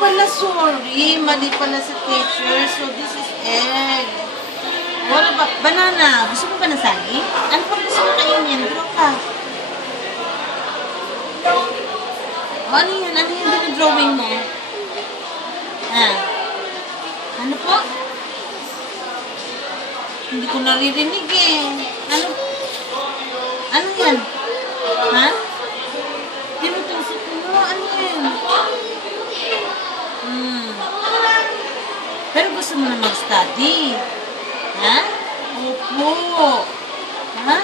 pala, sorry. Mali pala sa picture. So, this is egg. What about banana? Gusto mo ba na saging? Ano pa gusto mo kainin? Draw ka. Ano yan? Ano yung drawing mo? Ah. Ano po? Hindi ko naririnig eh. Ano? Ano yan? Ha? Tinutusok mo? Ano yan? Pero gusto mo na mag-study. Ha? Opo. Ha?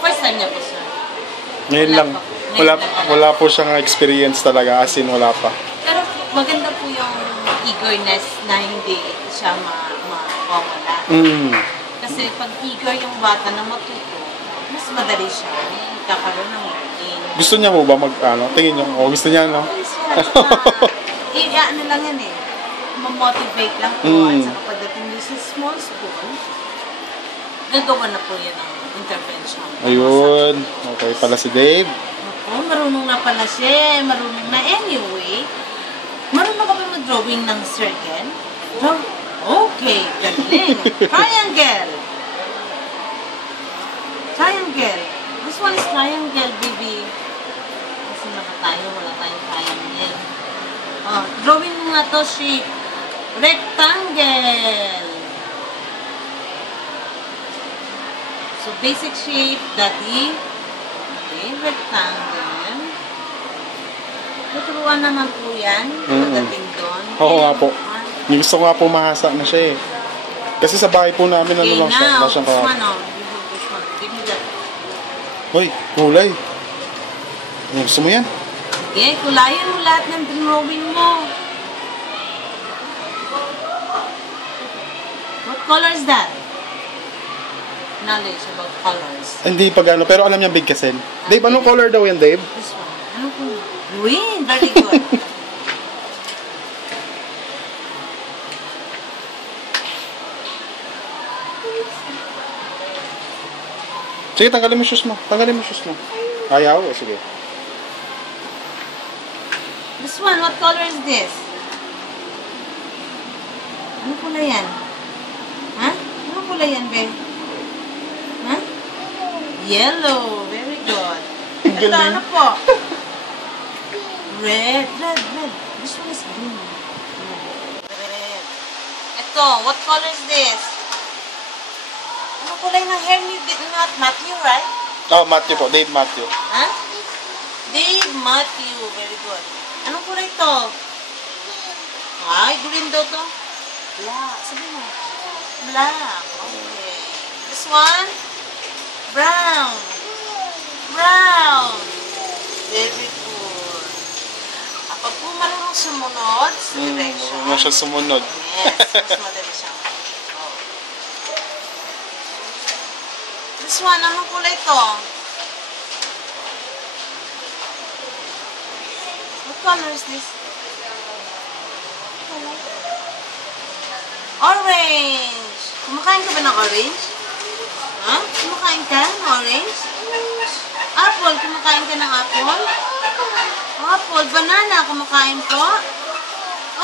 First time niya po, sir. Ngayon lang. Wala po siyang experience talaga. As in, wala pa. Pero maganda po yung eagerness na hindi siya mawala. Kasi pag eager yung bata na matuto, mas madali siya magkakaroon ng learning. Gusto niya mo ba tingin niyo? O, gusto niya, no? Ano lang yan eh. Motivate lang po. At saka pagdating din sa small school, gagawa na po yan ang intervention. Ayun. Okay pala si Dave. Oo, marunong na pala siya. Marunong na anyway. Marunong ka ba mag-drawing ng circle? Draw? Okay, galing. Triangle. Triangle. This one is triangle, baby. Kasi wala tayong triangle. Drawing mo nga to, shape. Rectangle. So, basic shape, daddy. Okay, rectangle. Tuturuan naman po yan. Pagdating doon. Oo nga po. Gusto ko nga po mahasa na siya eh. Kasi sa bahay po namin, ano lang siya. Okay, now, this one, give me that. Hoy, kulay. Gusto mo yan? Okay, kulayan mo lahat ng drawing mo. What color is that? Knowledge about colors. Hindi pa gano, pero alam niya big kasi. Dave, anong color daw yan, Dave? This one. Anong color? Green. Very good. Sige, tanggalin mo shoes mo. Ayaw, sige. This one, what color is this? Ano kulay yan? Ha? Ano kulay yan, be? Ha? Yellow. Very good. Ito, ano po? Red. This one is blue. Red. Ito, what color is this? Ano kulay ng hair ni Matthew, right? Oh, Matthew po. Dave Matthew. Ha? Dave Matthew. Very good. Anong kulay ito? Ay, green daw to. Black. Sabi mo. Black. Okay. This one? Brown. Brown. Very good. Kapag po marunong sumunod sa direction. Marunong siya sumunod. Yes. Mas madali siya. This one, anong kulay ito? What color is this? Orange! Kumakain ka ba ng orange? Ha? Kumakain ka ng orange? Apple, kumakain ka ng apple? Apple, banana, kumakain po?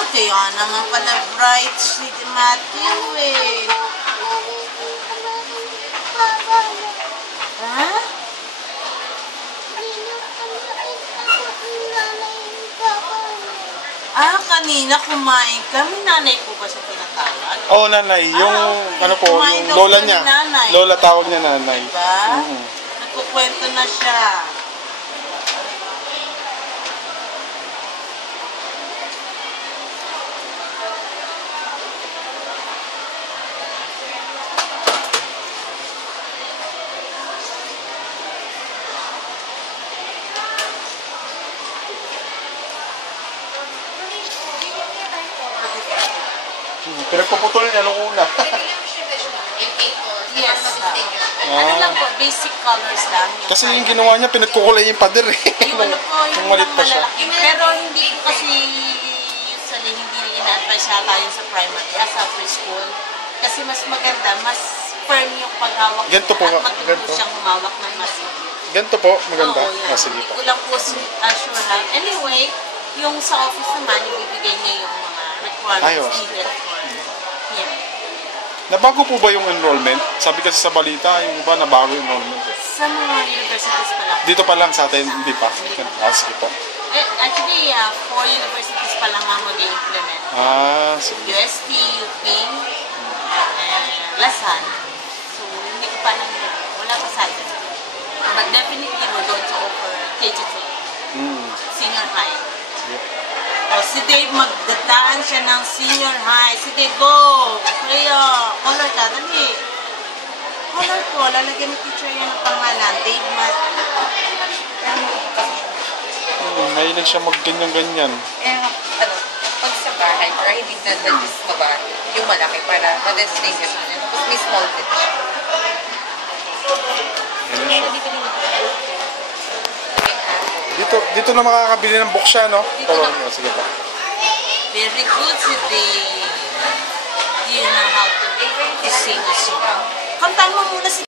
Okay, naman pala bright si Matthew eh. Ha? Kanina kumain kami. Nanay po ba siya tinatawag? Oo, nanay. Yung, yung lola niya. Lola tawag niya nanay. Diba? Nagkukwento na siya. Pinagpuputol niya nung una. Yes. Ano lang po, basic colors lang. Kasi yung ginawa niya, pinagkukulay yung pader eh. Yung ano po, yung malit pa siya. Pero hindi po kasi usually hindi ina-advise yata yun sa primary, sa preschool. Kasi mas maganda, mas firm yung paghawak. Ganito po. At matuto siyang humawak ng mas. Ganito po, maganda. Oo, yan. Sige Hindi po. ko lang po sure lang. Anyway, Yung sa office naman, ibibigay niya yung mga requirements needed for him. Nabago po ba yung enrollment? Sabi kasi sa balita, yung iba nabago yung enrollment. Sa mga universities pa lang. Dito pa lang sa atin, hindi pa. Sige po. Actually, 4 universities pa lang ang mag-i-implement. Sige. UST, UP, Lasan. So, hindi ko pa nang wala pa sa atin. But definitely, we're going to offer K-12, senior high. Sige. Si Dave, magdadaan siya ng senior high. Si Dave, go! Kaya, color ka, dali. Color ko, lalagyan ni teacher yan ng pangalan. Dave Mat. Mahilig siya mag-ganyan-ganyan. Pag sa bahay, para hindi na-adjust pa ba yung malaki para na-display siya. Tapos may small bit siya. Dito na makakabili ng book siya, no? Dito na. Sige pa. Very good si Dave. Do you know how to sing a song? Kantaan mo muna si